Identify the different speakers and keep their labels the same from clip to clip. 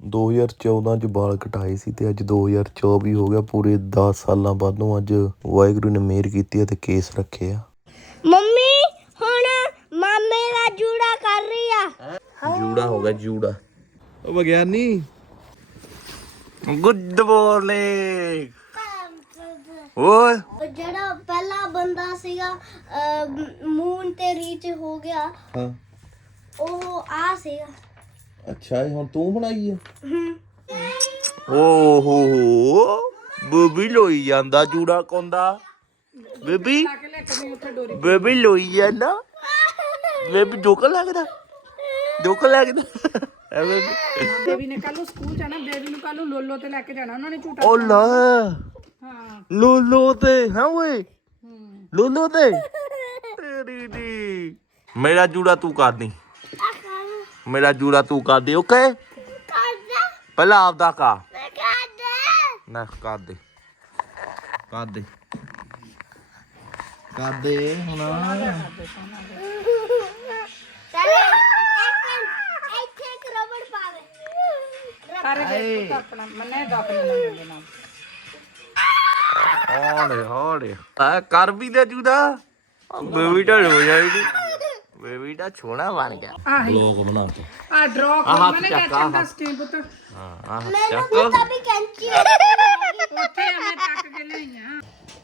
Speaker 1: 2014 ਚ ਵਾਲ ਕਟਾਏ ਸੀ ਤੇ ਅੱਜ 2024 ਹੋ ਗਿਆ। ਪੂਰੇ 10 ਸਾਲਾਂ ਬਾਅਦੋਂ ਅੱਜ ਵਾਹਿਗੁਰੂ ਨੇ ਮਿਹਰ ਕੀਤੀ ਤੇ ਕੇਸ ਰੱਖੇ ਆ।
Speaker 2: ਮੰਮੀ ਹੁਣ ਮਾਮੇ ਦਾ ਜੂੜਾ ਕਰ ਰਹੀ ਆ।
Speaker 1: ਜੂੜਾ ਹੋ ਗਿਆ ਜੂੜਾ। ਉਹ ਵਿਗਿਆਨੀ ਗੁੱਡ ਮਾਰਨਿੰਗ। ਓਏ
Speaker 2: ਜਿਹੜਾ ਪਹਿਲਾ ਬੰਦਾ ਸੀਗਾ ਮੂਨ ਤੇ ਰੀਚ ਹੋ ਗਿਆ।
Speaker 1: ਹਾਂ
Speaker 2: ਉਹ ਆ ਸੀਗਾ।
Speaker 1: ਅੱਛਾ ਹੁਣ ਤੂੰ ਬਣਾਈ ਆ। ਓ ਹੋ ਬੇਬੀ ਲੋਈ ਜਾਂਦਾ ਜੂੜਾ ਕੋਂਦਾ। ਬੇਬੀ ਬੇਬੀ ਲੋਈ ਜਾਂਦਾ। ਬੇਬੀ ਦੁੱਖ ਲੱਗਦਾ
Speaker 3: ਬੇਬੀ ਨੇ ਕੱਲ ਨੂੰ ਸਕੂਲ ਜਾਣਾ। ਬੇਬੀ ਨੂੰ ਕੱਲ ਨੂੰ ਲੋਲੋ ਤੇ ਲੈ ਕੇ ਜਾਣਾ ਉਹਨਾਂ ਨੇ ਝੂਟਾ।
Speaker 1: ਓ ਲਾ
Speaker 3: ਹਾਂ
Speaker 1: ਲੋਲੋ ਤੇ ਹਾਂ ਓਏ ਲੋਲੋ ਤੇ ਤੇਰੀ ਦੀ ਮੇਰਾ ਜੂੜਾ ਤੂੰ ਕਰ ਦੀ। ਮੇਰਾ ਜੂੜਾ ਤੂੰ ਕਰ ਦੇ। ਓਕੇ ਪਹਿਲਾਂ ਆਪਦਾ ਕਾ ਨਾ ਕਰ ਦੇ ਹੁਣ।
Speaker 3: ਆਪਣਾ ਮੰਨੇ ਦਾ ਆਪਣੇ ਨਾਲ
Speaker 1: ਹੌਲੇ ਆ ਕਰ ਵੀ ਦੇ ਜੂੜਾ। ਬੇਬੀ ਢੜ ਹੋ ਜਾਏਗੀ। ਬੇਬੀ ਦਾ ਛੋਣਾ ਬਣ ਗਿਆ। ਲੋਕ ਬਣਾ ਕੇ
Speaker 3: ਆ ਡਰਾ ਕਰ ਮੈਨੇ ਕਹਿੰਦਾ ਦਾ ਸਟੈਂਪ ਪੁੱਤ।
Speaker 1: ਹਾਂ
Speaker 2: ਮੈਨੂੰ ਤਾਂ ਵੀ ਕੈਂਚੀ
Speaker 3: ਉੱਥੇ ਮੈਂ ਚੱਕ ਕੇ ਲਿਆਈਆਂ।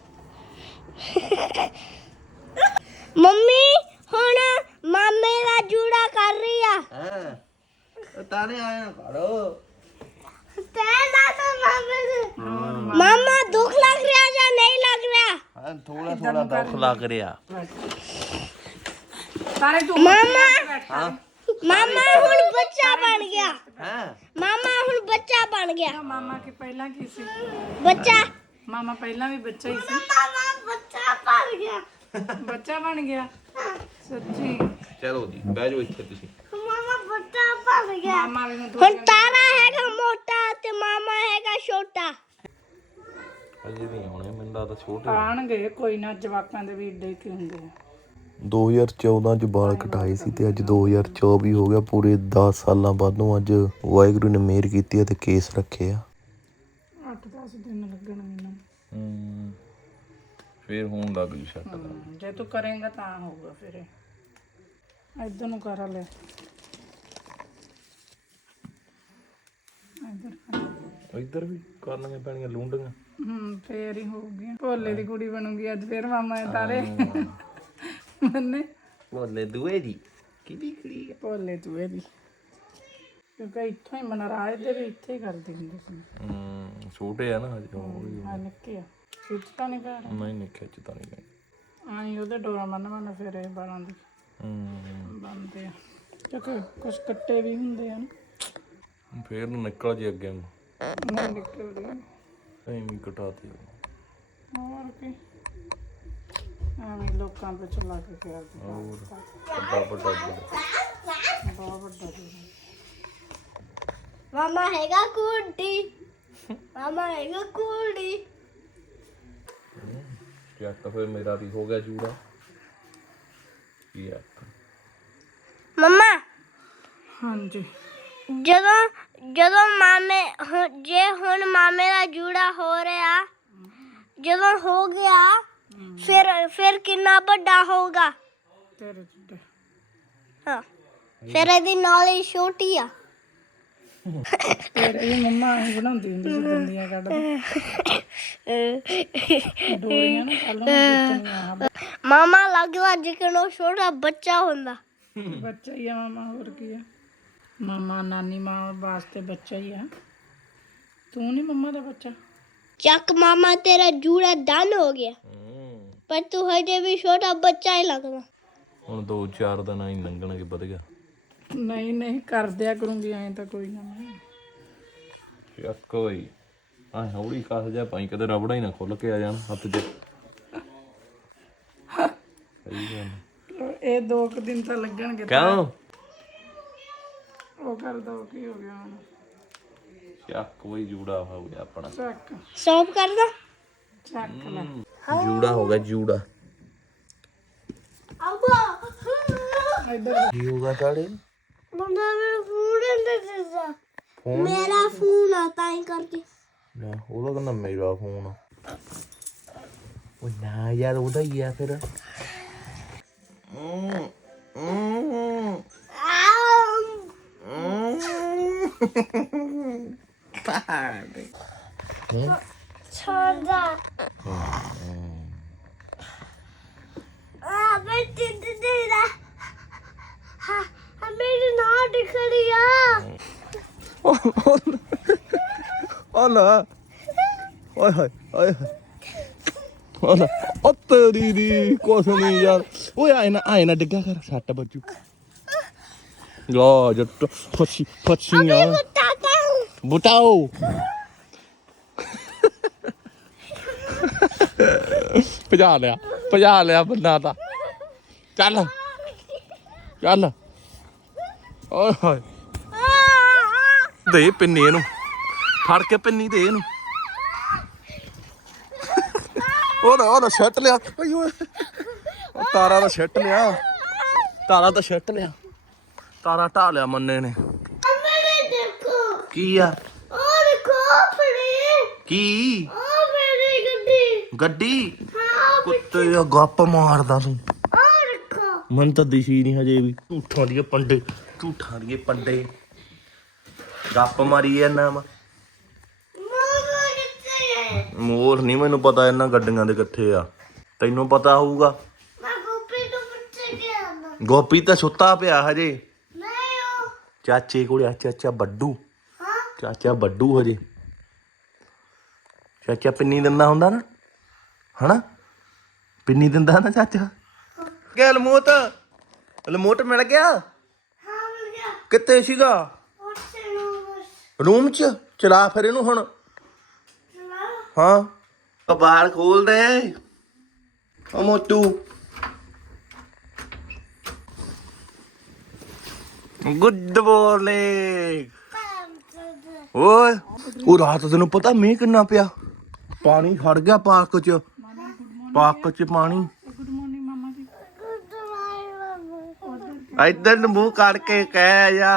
Speaker 2: ਮੰਮੀ ਹੁਣ ਮਾਮੇ ਦਾ ਜੂੜਾ ਕਰ ਰਹੀ ਆ।
Speaker 1: ਤਾਨੇ ਆਇਆ ਕਰੋ
Speaker 2: ਮਾਮਾ ਦੁੱਖ ਲੱਗ ਰਿਹਾ ਜਾਂ ਨਹੀਂ ਲੱਗ ਰਿਹਾ?
Speaker 1: ਥੋੜਾ ਦੁੱਖ ਲੱਗ ਰਿਹਾ।
Speaker 3: ਸਾਰੇ ਤੂੰ
Speaker 2: ਮਾਮਾ ਹੁਣ ਬੱਚਾ ਬਣ ਗਿਆ।
Speaker 1: ਹੈ
Speaker 2: ਮਾਮਾ ਹੁਣ ਬੱਚਾ ਬਣ ਗਿਆ।
Speaker 3: ਮਾਮਾ ਕੀ ਪਹਿਲਾਂ ਕੀ ਸੀ?
Speaker 2: ਬੱਚਾ
Speaker 3: ਮਾਮਾ ਪਹਿਲਾਂ ਵੀ ਬੱਚਾ ਹੀ ਸੀ।
Speaker 2: ਮਾਮਾ ਬੱਚਾ ਬਣ ਗਿਆ।
Speaker 3: ਬੱਚਾ ਬਣ ਗਿਆ ਸੱਚੀ।
Speaker 1: ਚਲੋ ਜੀ ਬਹਿ ਜਾਓ ਇੱਥੇ ਤੁਸੀਂ।
Speaker 2: ਮਾਮਾ ਬੱਚਾ ਬਣ ਗਿਆ।
Speaker 3: ਮਾਮਾ ਵੀ
Speaker 2: ਹੁਣ ਤਾਰਾ ਹੈਗਾ ਮੋਟਾ ਤੇ ਮਾਮਾ ਹੈਗਾ ਛੋਟਾ।
Speaker 1: ਅਜੇ ਨਹੀਂ ਆਉਣੇ ਮੈਨੂੰ ਲੱਗਦਾ ਛੋਟੇ
Speaker 3: ਆਣਗੇ ਕੋਈ ਨਾ। ਜਵਾਕਾਂ ਦੇ ਵੀ ਏਡੇ ਕੀ ਹੁੰਦੇ ਆ।
Speaker 1: 2014 ਚ ਵਾਲ ਕਟਾਏ ਸੀ ਤੇ ਅੱਜ 2024 ਹੋ ਗਿਆ। ਪੂਰੇ 10 ਸਾਲਾਂ ਬਾਅਦੋਂ ਅੱਜ ਵਾਹਿਗੁਰੂ ਨੇ ਮਿਹਰ ਕੀਤੀ ਤੇ ਕੇਸ ਰੱਖੇ ਆ।
Speaker 3: 8-10 ਦਿਨ ਲੱਗਣਗੇ ਨਾ।
Speaker 1: ਫੇਰ ਹੋਣ ਲੱਗ ਜੂ ਸੈੱਟ।
Speaker 3: ਜੇ ਤੂੰ ਕਰੇਂਗਾ ਤਾਂ ਹੋਊਗਾ। ਫਿਰ ਇੱਧਰ ਨੂੰ ਕਰ ਲੈ।
Speaker 1: ਇੱਧਰ ਵੀ ਕਰਨੀਆਂ ਪੈਣੀਆਂ ਲੂੰਡੀਆਂ।
Speaker 3: ਫੇਰ ਹੀ ਹੋਊਗੀ। ਭੋਲੇ ਦੀ ਕੁੜੀ ਬਣੂਗੀ ਅੱਜ। ਫੇਰ ਮਾਮਾ ਦੇ ਤਾਰੇ ਮੰਨੇ
Speaker 1: ਭੋਲੇ ਦੂਏ ਦੀ ਕਿਹਦੀ ਕੁੜੀ ਆ?
Speaker 3: ਭੋਲੇ ਤੂੰ ਇਹਦੀ ਕਿਉਂਕਿ ਇੱਥੋਂ ਹੀ ਮਨਰਾਜ ਦੇ ਵੀ ਇੱਥੇ ਹੀ ਕਰਦੇ ਹੁੰਦੇ ਸੀ।
Speaker 1: ਛੋਟੇ ਆ ਨਾ ਹਜੇ।
Speaker 3: ਆ ਨਿੱਕੇ ਆ ਖਿੱਚ ਤਾਂ ਨਹੀਂ ਕਰ
Speaker 1: ਨਹੀਂ ਖਿੱਚ ਤਾਂ ਨਹੀਂ।
Speaker 3: ਆਈ ਉਹਦੇ ਡੋਰਾ ਮੰਨ ਫਿਰ ਇਹ ਬਾਲਾਂ ਦੀ ਬਣਦੇ ਆ। ਕਿਉਂਕਿ ਕੁਛ ਕੱਟੇ ਵੀ ਹੁੰਦੇ ਆ ਨਾ।
Speaker 1: ਫੇਰ ਨੂੰ ਨਿਕਲ ਜੇ ਅੱਗੇ
Speaker 3: ਨਹੀਂ ਨਿਕਲਦੇ
Speaker 1: ਐਵੇਂ ਕਟਾਤੀ।
Speaker 3: ਹੋਰ ਕੀ ਐਵੇਂ ਲੋਕਾਂ ਵਿੱਚ ਲੱਗ ਕੇ ਕਰਦੇ।
Speaker 1: ਵੱਡਾ
Speaker 3: ਬਹੁਤ ਵੱਡਾ
Speaker 2: ਮਾਮਾ ਹੈਗਾ ਕੁੜੀ। ਮਾਮਾ ਹੈਗਾ ਕੁੜੀ।
Speaker 1: ਚੱਕ ਫਿਰ ਮੇਰਾ ਵੀ ਹੋ ਗਿਆ ਜੂੜਾ।
Speaker 2: ਮੰਮਾ
Speaker 3: ਹਾਂਜੀ
Speaker 2: ਜਦੋਂ ਮਾਮੇ ਜੇ ਹੁਣ ਮਾਮੇ ਦਾ ਜੂੜਾ ਹੋ ਰਿਹਾ ਜਦੋਂ ਹੋ ਗਿਆ ਫਿਰ ਕਿੰਨਾ ਵੱਡਾ ਹੋਊਗਾ?
Speaker 3: ਤੇਰੇ ਚਿੱਟੇ
Speaker 2: ਹਾਂ ਫਿਰ ਇਹਦੀ ਨੌਲੇਜ ਛੋਟੀ ਆ।
Speaker 3: ਤੇਰੇ ਮੰਮਾ ਬਣਾਉਂਦੀ ਹੁੰਦੀ ਸੀ ਦੰਦੀਆਂ ਕੱਢਦੇ ਡੋਰੀਆਂ ਨਾ ਕੱਲ ਨੂੰ।
Speaker 2: ਮਾਮਾ ਲੱਗਦਾ ਜਿਕਣ ਉਹ ਛੋਟਾ ਬੱਚਾ ਹੁੰਦਾ।
Speaker 3: ਬੱਚਾ ਹੀ ਆ ਮਾਮਾ। ਹੋਰ ਕੀ ਆ? ਮਾਮਾ ਨਾਨੀ ਮਾਂ ਵਾਸਤੇ ਬੱਚਾ ਹੀ ਆ। ਤੂੰ ਨਹੀਂ ਮੰਮਾ ਦਾ ਬੱਚਾ।
Speaker 2: ਚੱਕ ਮਾਮਾ ਤੇਰਾ ਜੂੜਾ ਡਨ ਹੋ ਗਿਆ ਪਰ ਤੂੰ ਹਜੇ ਵੀ ਛੋਟਾ ਬੱਚਾ ਹੀ ਲੱਗਦਾ।
Speaker 1: ਹੁਣ 2-4 ਦਿਨ ਹੀ ਲੰਘਣਗੇ ਵਧ ਗਿਆ।
Speaker 3: ਨਹੀਂ ਕਰ ਦਿਆ ਕਰੂੰਗੀ ਐਂ ਤਾਂ ਕੋਈ ਨਾ।
Speaker 1: ਚੱਕ ਓਏ ਆ ਹੌਲੀ ਕੱਸ ਜਾ ਭਾਈ ਕਦੇ ਰਬੜਾ ਹੀ ਨਾ ਖੁੱਲ ਕੇ ਆ ਜਾਣ ਹੱਥ 'ਚ। ਸਹੀ ਗੱਲ।
Speaker 3: ਇਹ 2 ਦਿਨ ਤਾਂ ਲੱਗਣਗੇ।
Speaker 1: ਕਿਉਂ
Speaker 3: ਉਹ ਕਰ ਦੋ ਕੀ ਹੋ ਗਿਆ ਹੁਣ?
Speaker 1: ਚੱਕ ਕੋਈ ਜੂੜਾ ਹੋ ਗਿਆ ਆਪਣਾ।
Speaker 3: ਚੱਕ
Speaker 2: ਸੌਂਪ ਕਰਦਾ।
Speaker 3: ਚੱਕ ਲੈ
Speaker 1: ਜੂੜਾ ਹੋ ਗਿਆ ਜੂੜਾ।
Speaker 3: ਇੱਧਰ
Speaker 1: ਕੀ ਹੋਗਾ ਤਾੜੇ?
Speaker 2: ਬੰਦਾ ਮੇਰੇ ਫੂਡ ਦੇ ਦਿੱਤਾ।
Speaker 1: ਫੋਨ
Speaker 2: ਮੇਰਾ ਫੋਨ ਆ ਤਾਂ ਹੀ ਕਰਕੇ
Speaker 1: ਨਾ ਉਹਦਾ ਕਹਿੰਦਾ ਮੇਰਾ ਫੋਨ ਆ। ਉਹ ਨਾ ਯਾਰ ਉਹਦਾ ਹੀ ਆ ਫਿਰ।
Speaker 2: ਛੋੜਾ ਆ ਬੇਟੀ ਦੇ ਦਾ ਹਾਂ ਮੇਰੇ ਨਾਲ ਦਿਖ ਰਹੀ ਆ
Speaker 1: ਉਹ ਨਾ ਓਏ ਹੋਏ ਓਏ ਹੋਏ ਉਹ ਨਾ ਉਹ ਤੇਰੀ ਦੀ ਕੁਛ ਨਹੀਂ ਯਾਰ। ਓਏ ਆਏ ਨਾ ਡਿੱਗਾ ਕਰ ਸੱਟ ਬੱਜੂ। ਲਾ ਜੱਟ ਫੱਛੀਆਂ ਬੁਟਾਓ ਭਜਾ ਲਿਆ ਬੰਦਾ ਤਾਂ। ਚੱਲ ਚੱਲ ਓਏ ਹੋਏ ਦੇ ਪਿੰਨੀ ਇਹਨੂੰ ਫੜ ਕੇ ਪਿੰਨੀ ਦੇ ਇਹਨੂੰ। ਉਹਦਾ ਛੱਟ ਲਿਆ ਓਏ ਓਏ ਤਾਰਾ ਦਾ ਛੱਟ ਲਿਆ ਤਾਰਾ ਢਾ ਲਿਆ ਮੰਨੇ ਨੇ।
Speaker 2: ਮੇਰੇ ਦੇਖੋ
Speaker 1: ਕੀ ਆ
Speaker 2: ਉਹ ਦੇਖੋ ਆਪਣੀ
Speaker 1: ਕੀ
Speaker 2: ਉਹ ਮੇਰੀ
Speaker 1: ਗੱਡੀ
Speaker 2: ਹਾਂ
Speaker 1: ਕੁੱਤੇ ਦਾ ਗੱਪ ਮਾਰਦਾ ਤੂੰ।
Speaker 2: ਉਹ ਦੇਖੋ
Speaker 1: ਮੈਨੂੰ ਤਾਂ ਦਿਸੀ ਨਹੀਂ ਹਜੇ ਵੀ। ਝੂਠਾਂ ਦੀ ਪੰਡੇ ਗੱਪ ਮਾਰੀ ਜਾਂਦਾ ਵਾ।
Speaker 2: ਮਾਮਾ ਕਿੱਥੇ ਹੈ
Speaker 1: ਮੋਰ ਨਹੀਂ ਮੈਨੂੰ ਪਤਾ ਇਹਨਾਂ ਗੱਡੀਆਂ ਦੇ ਕਿੱਥੇ ਆ। ਤੈਨੂੰ ਪਤਾ ਹੋਊਗਾ।
Speaker 2: ਮੈਂ ਗੋਪੀ ਤੋਂ ਪੁੱਛ ਗਿਆ ਨਾ
Speaker 1: ਗੋਪੀ ਤਾਂ ਸੁੱਤਾ ਪਿਆ ਹਜੇ।
Speaker 2: ਨਹੀਂ ਉਹ
Speaker 1: ਚਾਚੇ ਕੋਲ ਆ ਚਾਚਾ ਬੱਡੂ।
Speaker 2: ਹਾਂ
Speaker 1: ਚਾਚਾ ਬੱਡੂ ਹਜੇ। ਚਾਚਾ ਪਿੰਨੀ ਦਿੰਦਾ ਹੁੰਦਾ ਨਾ ਹਨਾ। ਪਿੰਨੀ ਦਿੰਦਾ ਨਾ ਚਾਚਾ। ਗਿਆ ਲਮੋਟ ਮਿਲ ਗਿਆ।
Speaker 2: ਹਾਂ ਮਿਲ ਗਿਆ
Speaker 1: ਕਿੱਥੇ ਸੀਗਾ
Speaker 2: ਉੱਥੇ ਨੂੰ
Speaker 1: ਰੂਮ 'ਚ। ਚਲਾ ਫਿਰ ਇਹਨੂੰ ਹੁਣ।
Speaker 2: ਚਲਾ
Speaker 1: ਹਾਂ ਬਾਹਰ ਖੋਲ ਦੇ ਓ ਮੋਟੂ। Good morning. ਓਏ ਉਹ ਰਾਤ ਤੈਨੂੰ ਪਤਾ ਮੀਂਹ ਕਿੰਨਾ ਪਿਆ। ਪਾਣੀ ਖੜ ਗਿਆ ਪਾਰਕ 'ਚ ਪਾਣੀ।
Speaker 3: ਗੁੱਡ ਮਾਰਨਿੰਗ ਮਾਮਾ ਜੀ।
Speaker 1: ਇੱਧਰ ਨੂੰ ਮੂੰਹ ਕਰਕੇ ਕਹਿ ਯਾਰ।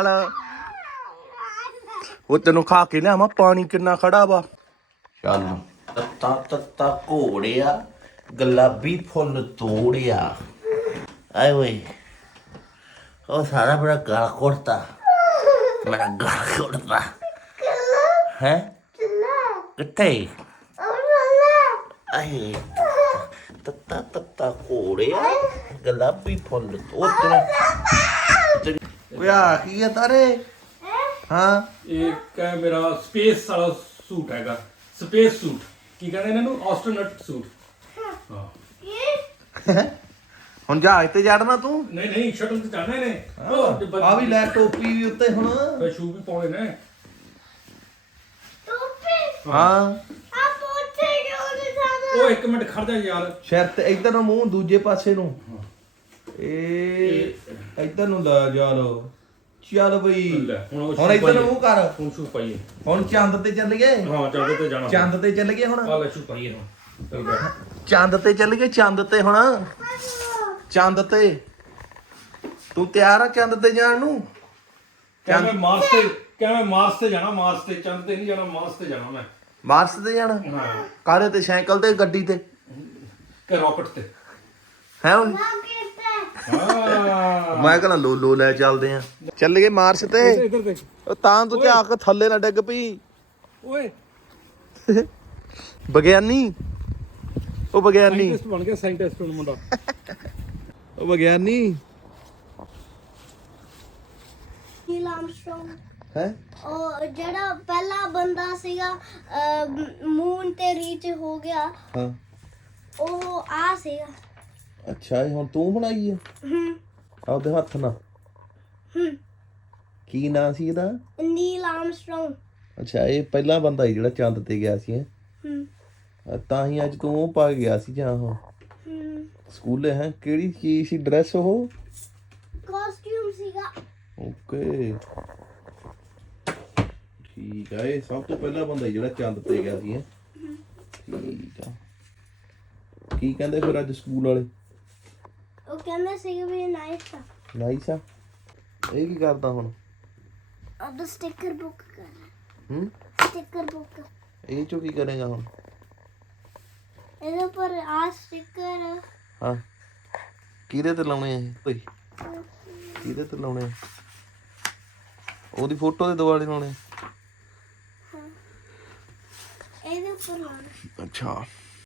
Speaker 1: ਉਹ ਤੈਨੂੰ ਖਾ ਕੇ ਲਿਆਵਾਂ ਪਾਣੀ ਕਿੰਨਾ ਖੜਾ ਵਾ। ਚੱਲ ਤੱਤਾ ਘੋੜਿਆ ਗੁਲਾਬੀ ਫੁੱਲ ਤੋੜਿਆ। ਆਏ ਓਏ ਉਹ ਸਾਰਾ ਬੜਾ ਗਲ ਘੁੱਟਦਾ। ਮੇਰਾ ਗਲ ਘੁੱਟਦਾ ਹੈ ਕਿੱਥੇ ਆਏ ਤੱਤਾ ਘੋੜਿਆ ਗੁਲਾਬੀ ਫੁੱਲ ਤੋੜਿਆ। ਓਏ ਆ ਕੀ ਆ ਤਾਰੇ ਹਾਂ
Speaker 4: ਇੱਕ ਹੈ ਮੇਰਾ ਸਪੇਸ ਵਾਲਾ ਸੂਟ ਹੈਗਾ। ਸਪੇਸ ਸੂਟ ਕੀ ਕਹਿੰਦੇ ਨੇ ਇਹਨੂੰ ਐਸਟ੍ਰੋਨਟ ਸੂਟ। ਹਾਂ
Speaker 1: ਹੁਣ ਜਹਾਜ਼ ਤੇ ਚੜਨਾ ਤੂੰ।
Speaker 4: ਨਹੀਂ ਸ਼ਟਲ ਤੇ ਜਾਣਾ ਨੇ।
Speaker 1: ਆ ਵੀ ਲੈ ਟੋਪੀ ਵੀ ਉੱਤੇ ਹੁਣ।
Speaker 4: ਸ਼ੂ ਵੀ ਪਾਉਣੇ ਨੇ।
Speaker 2: ਟੋਪੀ
Speaker 1: ਹਾਂ
Speaker 2: ਆ ਪੋਤੇ ਕਿਉਂ ਨਹੀਂ ਸਾਦਾ
Speaker 4: ਉਹ ਇੱਕ ਮਿੰਟ ਖੜ ਜਾ ਯਾਰ।
Speaker 1: ਸ਼ਰਤ ਤੇ ਇੱਧਰ ਨੂੰ ਮੂੰਹ ਦੂਜੇ ਪਾਸੇ ਨੂੰ। ਇਹ ਇੱਧਰ ਨੂੰ ਲਾ ਯਾਰ। ਚੱਲ ਬਈ
Speaker 4: ਲੈ,
Speaker 1: ਹੁਣ ਇੱਧਰ ਨੂੰ ਮੂੰਹ ਕਰ।
Speaker 4: ਹੁਣ ਸ਼ੂ ਪਾਈਏ।
Speaker 1: ਹੁਣ ਚੰਦ ਤੇ ਚੱਲ ਗਏ।
Speaker 4: ਹਾਂ ਚੱਲ ਤੇ ਜਾਣਾ।
Speaker 1: ਚੰਦ ਤੇ ਚੱਲ ਗਏ ਹੁਣ।
Speaker 4: ਆ ਲੈ ਸ਼ੂ ਪਾਈਏ ਹੁਣ। ਚੱਲ ਜਾ।
Speaker 1: ਚੰਦ ਤੇ ਚੱਲ ਗਏ। ਚੰਦ ਤੇ ਹੁਣ ਚੰਦ ਤੇ ਤੂੰ ਤਿਆਰ ਆ ਚੰਦ ਤੇ ਜਾਣ ਨੂੰ।
Speaker 4: ਮੈਂ ਮਾਰਸ ਤੇ ਜਾਣਾ। ਮਾਰਸ ਤੇ ਚੰਦ ਤੇ ਨਹੀਂ ਜਾਣਾ। ਮਾਰਸ ਤੇ ਜਾਣਾ ਮੈਂ।
Speaker 1: ਮਾਰਸ ਤੇ ਜਾਣਾ
Speaker 4: ਹਾਂ
Speaker 1: ਕਾਹਦੇ ਤੇ ਸਾਈਕਲ ਤੇ ਗੱਡੀ ਤੇ
Speaker 4: ਕਿ ਰਾਕਟ ਤੇ।
Speaker 1: ਹੈ ਓਏ
Speaker 4: ਹਾਂ
Speaker 1: ਮੈਂ ਕਹਿੰਦਾ ਲੋ ਲੈ ਚੱਲਦੇ ਆ। ਚੱਲ ਗਏ ਮਾਰਸ ਤੇ।
Speaker 4: ਇੱਧਰ ਦੇਖ
Speaker 1: ਉਹ ਤਾਂ ਤੂੰ ਝਾਕ ਕੇ ਥੱਲੇ ਨਾ ਡਿੱਗ ਪਈ।
Speaker 4: ਓਏ
Speaker 1: ਵਿਗਿਆਨੀ ਉਹ ਵਿਗਿਆਨੀ
Speaker 4: ਸਾਇੰਟਿਸਟ ਬਣ ਗਿਆ। ਸਾਇੰਟਿਸਟ ਹੁਣ ਮੁੰਡਾ।
Speaker 1: ਉਹ ਵਿਗਿਆਨੀ
Speaker 2: ਨੀਲ ਆਰਮਸਟਰੋਂਗ
Speaker 1: ਹੈ।
Speaker 2: ਉਹ ਜਿਹੜਾ ਪਹਿਲਾ ਬੰਦਾ ਸੀਗਾ ਮੂਨ ਤੇ ਰੀਚ ਹੋ ਗਿਆ
Speaker 1: ਹਾਂ
Speaker 2: ਉਹ ਆ ਸੀਗਾ।
Speaker 1: ਅੱਛਾ ਇਹ ਹੁਣ ਤੂੰ ਬਣਾਈ ਆ ਆਪਦੇ ਹੱਥ ਨਾਲ। ਕੀ ਨਾਂ ਸੀ ਇਹਦਾ।
Speaker 2: ਨੀਲ ਆਰਮਸਟਰੋਂਗ।
Speaker 1: ਅੱਛਾ ਇਹ ਪਹਿਲਾ ਬੰਦਾ ਸੀ ਜਿਹੜਾ ਚੰਦ ਤੇ ਗਿਆ ਸੀ। ਤਾਂ ਹੀ ਅੱਜ ਤੂੰ ਉਹ ਪਾ ਕੇ ਗਿਆ ਸੀ ਜਾਂ ਉਹ ਸਕੂਲੇ ਹੈ। ਕਿਹੜੀ ਚੀਜ਼ ਸੀ ਡਰੈਸ ਉਹ।
Speaker 2: ਕਾਸਟਿਊਮ ਸੀਗਾ।
Speaker 1: ਓਕੇ ਠੀਕ ਆ। ਇਹ ਸਭ ਤੋਂ ਪਹਿਲਾ ਬੰਦਾ ਸੀ ਜਿਹੜਾ ਚੰਦ ਤੇ ਗਿਆ ਸੀ। ਠੀਕ ਆ। ਕੀ ਕਹਿੰਦੇ ਫਿਰ ਅੱਜ ਸਕੂਲ ਵਾਲੇ।
Speaker 2: ਉਹ ਕਹਿੰਦੇ ਸੀਗੇ ਵੀ ਨਾਈਸ ਆ।
Speaker 1: ਨਾਈਸ ਆ। ਇਹ ਕੀ ਕਰਦਾ ਹੁਣ।
Speaker 2: अब स्टिकर बुक कर
Speaker 1: ਹੂੰ
Speaker 2: स्टिकर बुक
Speaker 1: ਇਹ ਚੋਂ ਕੀ ਕਰੇਗਾ ਹੁਣ
Speaker 2: ਇਹਦੇ ਉੱਪਰ ਆ ਸਟicker
Speaker 1: ਹਾਂ ਕਿਹਦੇ ਤੇ ਲਾਉਣੇ ਆ ਇਹ ਭਾਈ ਕਿਹਦੇ ਤੇ ਲਾਉਣੇ ਆ ਉਹਦੀ ਫੋਟੋ ਦੇ ਦੁਆਲੇ ਲਾਉਣੇ
Speaker 2: ਇਹਦੇ ਉੱਪਰ ਲਾਉਣਾ
Speaker 1: ਅੱਛਾ